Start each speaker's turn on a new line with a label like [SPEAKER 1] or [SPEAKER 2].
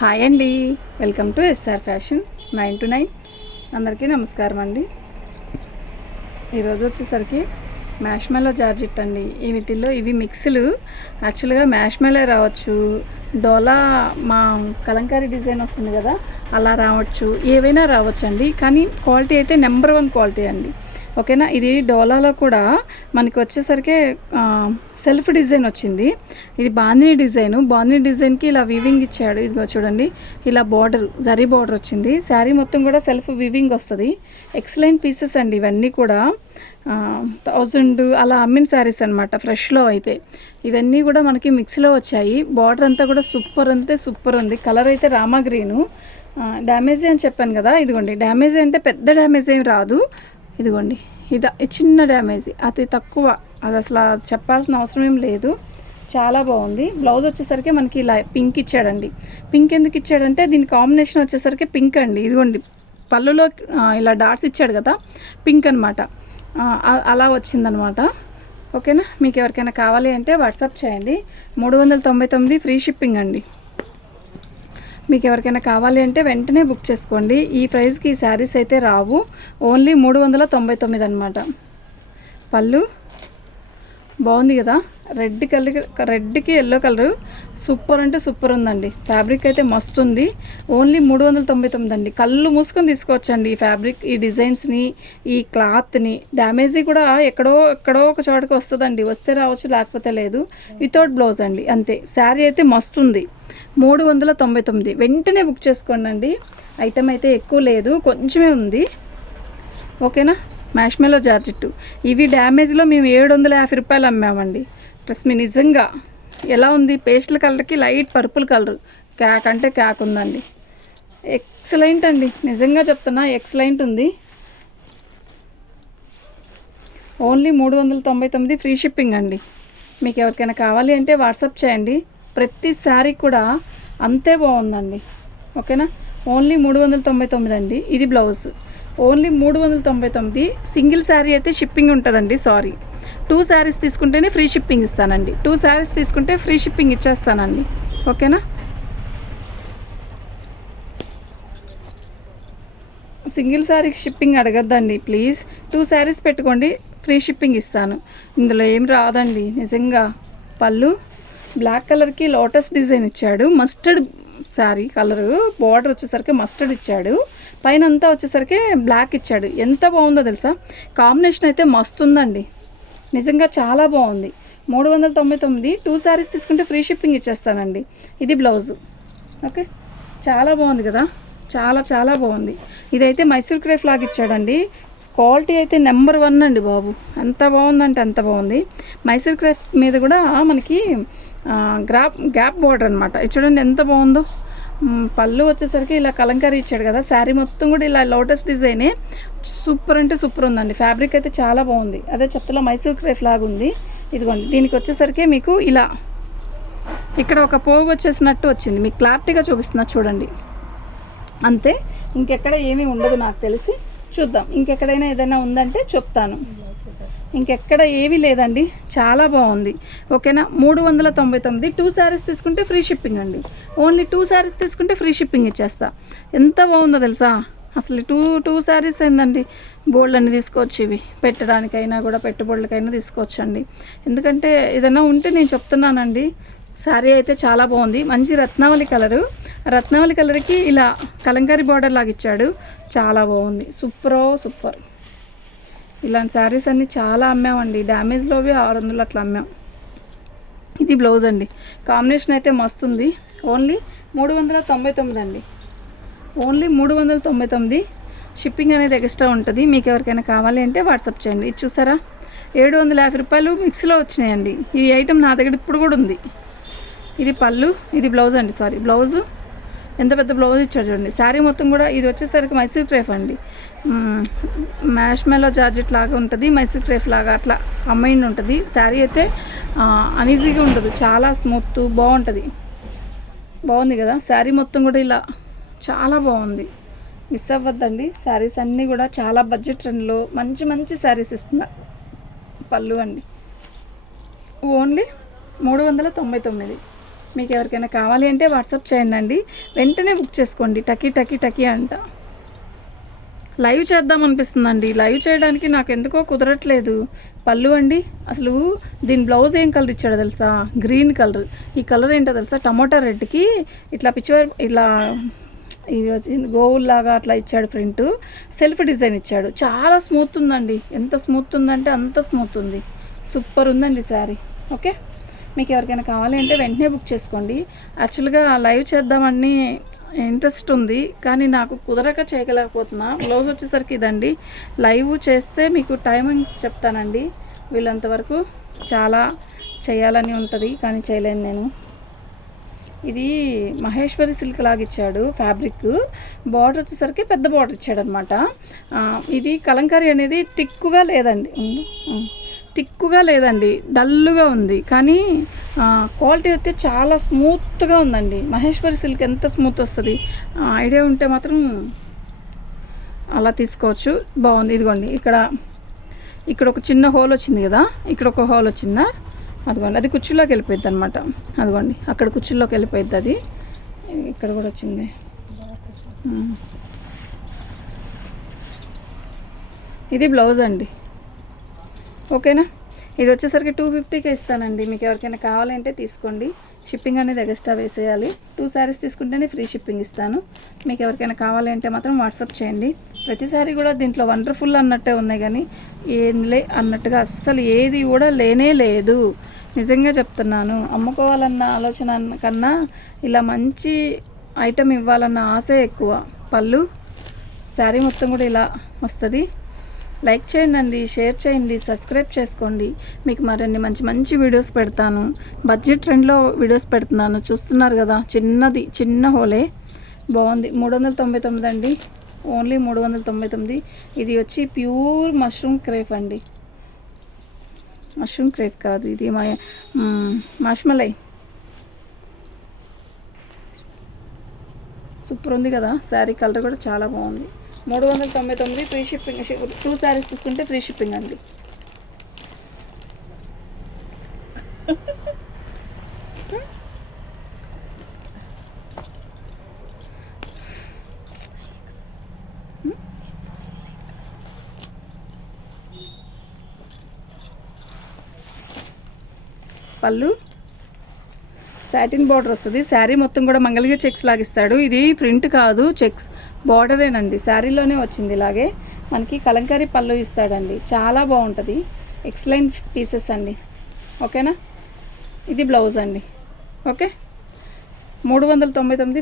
[SPEAKER 1] Hi అండి. Welcome to SR fashion nine two nine. అందరికీ నమస్కారం అండి. ఈరోజు వచ్చేసరికి మ్యాష్మెలో జార్జిట్ అండి. ఈ వీటిల్లో ఇవి మిక్స్లు. యాక్చువల్గా మ్యాష్మెలో రావచ్చు. డోలా మా కలంకారీ డిజైన్ వస్తుంది కదా అలా రావచ్చు. ఏవైనా రావచ్చు అండి కానీ క్వాలిటీ అయితే నెంబర్ వన్ క్వాలిటీ అండి. ఓకేనా? ఇది డోలాలో కూడా మనకి వచ్చేసరికి సెల్ఫ్ డిజైన్ వచ్చింది. ఇది బాందిని డిజైన్. బాందిని డిజైన్కి ఇలా వివింగ్ ఇచ్చాడు. ఇదిగో చూడండి. ఇలా బార్డర్ జరీ బార్డర్ వచ్చింది. శారీ మొత్తం కూడా సెల్ఫ్ వివింగ్ వస్తుంది. ఎక్సలెంట్ పీసెస్ అండి ఇవన్నీ కూడా. థౌజండ్ అలా అమ్మిన శారీస్ అనమాట ఫ్రెష్లో అయితే. ఇవన్నీ కూడా మనకి మిక్స్లో వచ్చాయి. బార్డర్ అంతా కూడా సూపర్ అంతే సూపర్ ఉంది. కలర్ అయితే రామా గ్రీను. డ్యామేజ్ అని చెప్పాను కదా ఇదిగోండి. డ్యామేజ్ అంటే పెద్ద డ్యామేజ్ ఏం రాదు. ఇదిగోండి. ఇది చిన్న డ్యామేజ్. అతి తక్కువ. అది అసలు చెప్పాల్సిన అవసరం ఏం లేదు. చాలా బాగుంది. బ్లౌజ్ వచ్చేసరికి మనకి ఇలా పింక్ ఇచ్చాడండి. పింక్ ఎందుకు ఇచ్చాడంటే దీని కాంబినేషన్ వచ్చేసరికి పింక్ అండి. ఇదిగోండి. పళ్ళులో ఇలా డాట్స్ ఇచ్చాడు కదా పింక్ అనమాట అలా వచ్చిందనమాట ఓకేనా? మీకు ఎవరికైనా కావాలి అంటే వాట్సాప్ చేయండి. మూడు వందల తొంభై తొమ్మిది ఫ్రీ షిప్పింగ్ అండి. మీకు ఎవరికైనా కావాలి అంటే వెంటనే బుక్ చేసుకోండి. ఈ ప్రైస్కి ఈ శారీస్ అయితే రావు. ఓన్లీ మూడు వందల తొంభై తొమ్మిది అనమాట పళ్ళు బాగుంది కదా? రెడ్ కలర్ రెడ్కి ఎల్లో కలర్. సూపర్ అంటే సూపర్ ఉందండి. ఫ్యాబ్రిక్ అయితే మస్తు ఉంది. ఓన్లీ మూడు వందల తొంభై తొమ్మిది అండి. కళ్ళు మూసుకొని తీసుకోవచ్చండి ఈ ఫ్యాబ్రిక్ ఈ డిజైన్స్ని ఈ క్లాత్ని డ్యామేజీ కూడా ఎక్కడో ఎక్కడో ఒక చోటకి వస్తుందండి. వస్తే రావచ్చు లేకపోతే లేదు. వితౌట్ బ్లౌజ్ అండి. అంతే. శారీ అయితే మస్తు ఉంది. మూడు వందల తొంభై తొమ్మిది. వెంటనే బుక్ చేసుకోండి అండి. ఐటమ్ అయితే ఎక్కువ లేదు. కొంచెమే ఉంది. ఓకేనా మ్యాష్మెలో జార్జెట్టు. ఇవి డ్యామేజ్లో మేము ఏడు వందల యాభై రూపాయలు అమ్మామండి. డ్రెస్ మీ నిజంగా. ఎలా ఉంది? పేస్టల్ కలర్కి లైట్ పర్పుల్ కలర్. క్యాక్ అంటే క్యాక్ ఉందండి. ఎక్సలెంట్ అండి. నిజంగా చెప్తున్నా ఎక్సలెంట్ ఉంది. ఓన్లీ మూడు వందల తొంభై తొమ్మిది ఫ్రీ షిప్పింగ్ అండి. మీకు ఎవరికైనా కావాలి అంటే వాట్సాప్ చేయండి. ప్రతి శారీ కూడా అంతే బాగుందండి. ఓకేనా ఓన్లీ మూడు వందల తొంభై తొమ్మిది అండి. ఇది బ్లౌజ్. ఓన్లీ మూడు వందల తొంభై తొమ్మిది సింగిల్ శారీ అయితే షిప్పింగ్ ఉంటుందండి సారీ. టూ శారీస్ తీసుకుంటేనే ఫ్రీ షిప్పింగ్ ఇస్తానండి. టూ శారీస్ తీసుకుంటే ఫ్రీ షిప్పింగ్ ఇచ్చేస్తానండి. ఓకేనా? సింగిల్ శారీకి షిప్పింగ్ అడగద్దండి ప్లీజ్. టూ శారీస్ పెట్టుకోండి ఫ్రీ షిప్పింగ్ ఇస్తాను. ఇందులో ఏం రాదండి నిజంగా. పళ్ళు. బ్లాక్ కలర్కి లోటస్ డిజైన్ ఇచ్చాడు. Mustard sari colour. బార్డర్ వచ్చేసరికి మస్టర్డ్ ఇచ్చాడు. పైన అంతా వచ్చేసరికి బ్లాక్ ఇచ్చాడు. ఎంత బాగుందో తెలుసా? కాంబినేషన్ అయితే మస్తు ఉందండి. నిజంగా చాలా బాగుంది. మూడు వందల తొంభై తొమ్మిది టూ శారీస్ తీసుకుంటే ఫ్రీ షిప్పింగ్ ఇచ్చేస్తానండి. ఇది బ్లౌజు. ఓకే? చాలా బాగుంది కదా? చాలా చాలా బాగుంది. ఇదైతే మైసూర్ క్రేఫ్ లాగా ఇచ్చాడండి. క్వాలిటీ అయితే నెంబర్ వన్ అండి బాబు. ఎంత బాగుందంటే అంత బాగుంది. మైసూర్ క్రేఫ్ మీద కూడా మనకి గ్రాప్ గ్యాప్ బార్డర్ అనమాట చూడండి ఎంత బాగుందో. పళ్ళు వచ్చేసరికి ఇలా కలంకారీ ఇచ్చాడు కదా. శారీ మొత్తం కూడా ఇలా లోటస్ డిజైనే. సూపర్ అంటే సూపర్ ఉందండి. ఫ్యాబ్రిక్ అయితే చాలా బాగుంది. అదే చెప్తలో మైసూర్ క్రేఫ్ లాగా ఉంది. ఇదిగోండి దీనికి వచ్చేసరికి మీకు ఇలా ఇక్కడ ఒక పోగు వచ్చేసినట్టు వచ్చింది. మీకు క్లారిటీగా చూపిస్తున్నా చూడండి. అంతే ఇంకెక్కడ ఏమీ ఉండదు నాకు తెలిసి. చూద్దాం. ఇంకెక్కడైనా ఏదైనా ఉందంటే చెప్తాను. ఇంకెక్కడ ఏమీ లేదండి. చాలా బాగుంది. ఓకేనా? మూడు వందల తొంభై తొమ్మిది. టూ శారీస్ తీసుకుంటే ఫ్రీ షిప్పింగ్ అండి. ఓన్లీ టూ శారీస్ తీసుకుంటే ఫ్రీ షిప్పింగ్ ఇచ్చేస్తా. ఎంత బాగుందో తెలుసా? అసలు టూ టూ శారీస్ ఏందండి? బోల్డ్ అన్ని తీసుకోవచ్చు ఇవి. పెట్టడానికైనా కూడా పెట్టుబడులకైనా తీసుకోవచ్చండి. ఎందుకంటే ఏదైనా ఉంటే నేను చెప్తున్నానండి. శారీ అయితే చాలా బాగుంది. మంచి రత్నావళి కలరు. రత్నావళి కలర్కి ఇలా కలంకారీ బార్డర్ లాగా ఇచ్చాడు. చాలా బాగుంది. సూపరో సూపర్. ఇలాంటి శారీస్ అన్నీ చాలా అమ్మామండి. డ్యామేజ్లోవి ఆరు వందలు అట్లా అమ్మాం. ఇది బ్లౌజ్ అండి. కాంబినేషన్ అయితే మస్తు ఉంది. ఓన్లీ మూడు వందల తొంభై తొమ్మిది అండి. ఓన్లీ మూడు వందల తొంభై తొమ్మిది. షిప్పింగ్ అనేది ఎక్స్ట్రా ఉంటుంది. మీకు ఎవరికైనా కావాలి అంటే వాట్సాప్ చేయండి. ఇది చూసారా? ఏడు వందల యాభై రూపాయలు మిక్స్లో వచ్చినాయండి. ఈ ఐటెం నా దగ్గర ఇప్పుడు కూడా ఉంది. ఇది పళ్ళు. ఇది బ్లౌజ్ అండి. సారీ బ్లౌజు ఎంత పెద్ద బ్లౌజ్ ఇచ్చారు చూడండి. శారీ మొత్తం కూడా ఇది వచ్చేసరికి మైసూర్ క్రేఫ్ అండి. మ్యాష్ మెలో జార్జెట్ లాగా ఉంటుంది మైసూర్ క్రేఫ్ లాగా అట్లా అమ్మైండ్ ఉంటుంది. శారీ అయితే అనీజీగా ఉండదు చాలా స్మూత్ బాగుంటుంది. బాగుంది కదా? శారీ మొత్తం కూడా ఇలా చాలా బాగుంది. మిస్ అవ్వద్దండి. శారీస్ అన్నీ కూడా చాలా బడ్జెట్ ట్రెండ్లో మంచి మంచి శారీస్ ఇస్తున్నా. పళ్ళు అండి. ఓన్లీ మూడు వందల తొంభై తొమ్మిది. మీకు ఎవరికైనా కావాలి అంటే వాట్సాప్ చేయండి అండి వెంటనే బుక్ చేసుకోండి. టకీ టకీ టకీ అంట. లైవ్ చేద్దాం అనిపిస్తుందండి. లైవ్ చేయడానికి నాకు ఎందుకో కుదరట్లేదు. పళ్ళు అండి. అసలు దీని బ్లౌజ్ ఏం కలర్ ఇచ్చాడో తెలుసా? Green colour. ఈ కలర్ ఏంటో తెలుసా? టమోటా రెడ్కి ఇట్లా పిచ్చివారి ఇలా ఇది వచ్చింది గోవుల్లాగా అట్లా ఇచ్చాడు ప్రింట్. సెల్ఫ్ డిజైన్ ఇచ్చాడు. చాలా స్మూత్ ఉందండి. ఎంత స్మూత్ ఉందంటే అంత స్మూత్ ఉంది. సూపర్ ఉందండి శారీ. ఓకే? మీకు ఎవరికైనా కావాలి అంటే వెంటనే బుక్ చేసుకోండి. యాక్చువల్గా లైవ్ చేద్దామని ఇంట్రెస్ట్ ఉంది కానీ నాకు కుదరక చేయగలేకపోతున్నా. బ్లౌజ్ వచ్చేసరికి ఇదండి. లైవ్ చేస్తే మీకు టైమింగ్స్ చెప్తానండి. వీళ్ళంతవరకు చాలా చేయాలని ఉంటుంది కానీ చేయలేను నేను. ఇది మహేశ్వరి సిల్క్ లాగా ఇచ్చాడు ఫ్యాబ్రిక్ బార్డర్ వచ్చేసరికి పెద్ద బార్డర్ ఇచ్చాడు అనమాట ఇది కలంకారీ అనేది టిక్కుగా లేదండి. టిక్కుగా లేదండి డల్లుగా ఉంది. కానీ క్వాలిటీ అయితే చాలా స్మూత్గా ఉందండి. మహేశ్వరి సిల్క్ ఎంత స్మూత్ వస్తుంది? ఐడియా ఉంటే మాత్రం అలా తీసుకోవచ్చు. బాగుంది. ఇదిగోండి ఇక్కడ ఇక్కడ ఒక చిన్న హోల్ వచ్చింది కదా? ఇక్కడ ఒక హోల్ వచ్చిందా? అదిగోండి అది కుర్చీలోకి వెళ్ళిపోయింది అనమాట అదిగోండి అక్కడ కుర్చీలోకి వెళ్ళిపోయింది అది. ఇక్కడ కూడా వచ్చింది. ఇది బ్లౌజ్ అండి. ఓకేనా? ఇది వచ్చేసరికి టూ ఫిఫ్టీకి ఇస్తానండి. మీకు ఎవరికైనా కావాలంటే తీసుకోండి. షిప్పింగ్ అనేది ఎక్స్ట్రా వేసేయాలి. టూ శారీస్ తీసుకుంటేనే ఫ్రీ షిప్పింగ్ ఇస్తాను. మీకు ఎవరికైనా కావాలంటే మాత్రం వాట్సాప్ చేయండి. ప్రతిసారి కూడా దీంట్లో వండర్ఫుల్ అన్నట్టే ఉన్నాయి కానీ ఏం లే అన్నట్టుగా అస్సలు ఏది కూడా లేనే లేదు. నిజంగా చెప్తున్నాను. అమ్ముకోవాలన్న ఆలోచన కన్నా ఇలా మంచి ఐటమ్ ఇవ్వాలన్న ఆశే ఎక్కువ. పళ్ళు శారీ మొత్తం కూడా ఇలా వస్తుంది. లైక్ చేయండి షేర్ చేయండి సబ్స్క్రైబ్ చేసుకోండి. మీకు మరిన్ని మంచి మంచి వీడియోస్ పెడతాను. బడ్జెట్ ట్రెండ్లో వీడియోస్ పెడుతున్నాను. చూస్తున్నారు కదా చిన్నది చిన్న హోలే. బాగుంది. మూడు వందల తొంభై తొమ్మిది అండి. ఓన్లీ మూడు వందల తొంభై తొమ్మిది. ఇది వచ్చి ప్యూర్ మష్రూమ్ క్రేఫ్ అండి. మష్రూమ్ క్రేఫ్ కాదు ఇది మా మాష్మలై సూపర్ ఉంది కదా శారీ కలర్ కూడా చాలా బాగుంది. మూడు వందల తొంభై తొమ్మిది ఫ్రీ షిప్పింగ్. టూ శారీస్ తీసుకుంటే ఫ్రీ షిప్పింగ్ అండి. పళ్ళు? సాటిన్ బార్డర్ వస్తుంది. శారీ మొత్తం కూడా మంగళగిరి చెక్స్ లాగిస్తాడు ఇది ప్రింట్ కాదు చెక్స్. బార్డరేనండి. శారీలోనే వచ్చింది ఇలాగే. మనకి కలంకారీ పళ్ళు ఇస్తాడండి. చాలా బాగుంటుంది. ఎక్సలెంట్ పీసెస్ అండి. ఓకేనా? ఇది బ్లౌజ్ అండి. ఓకే? మూడు వందల తొంభై తొమ్మిది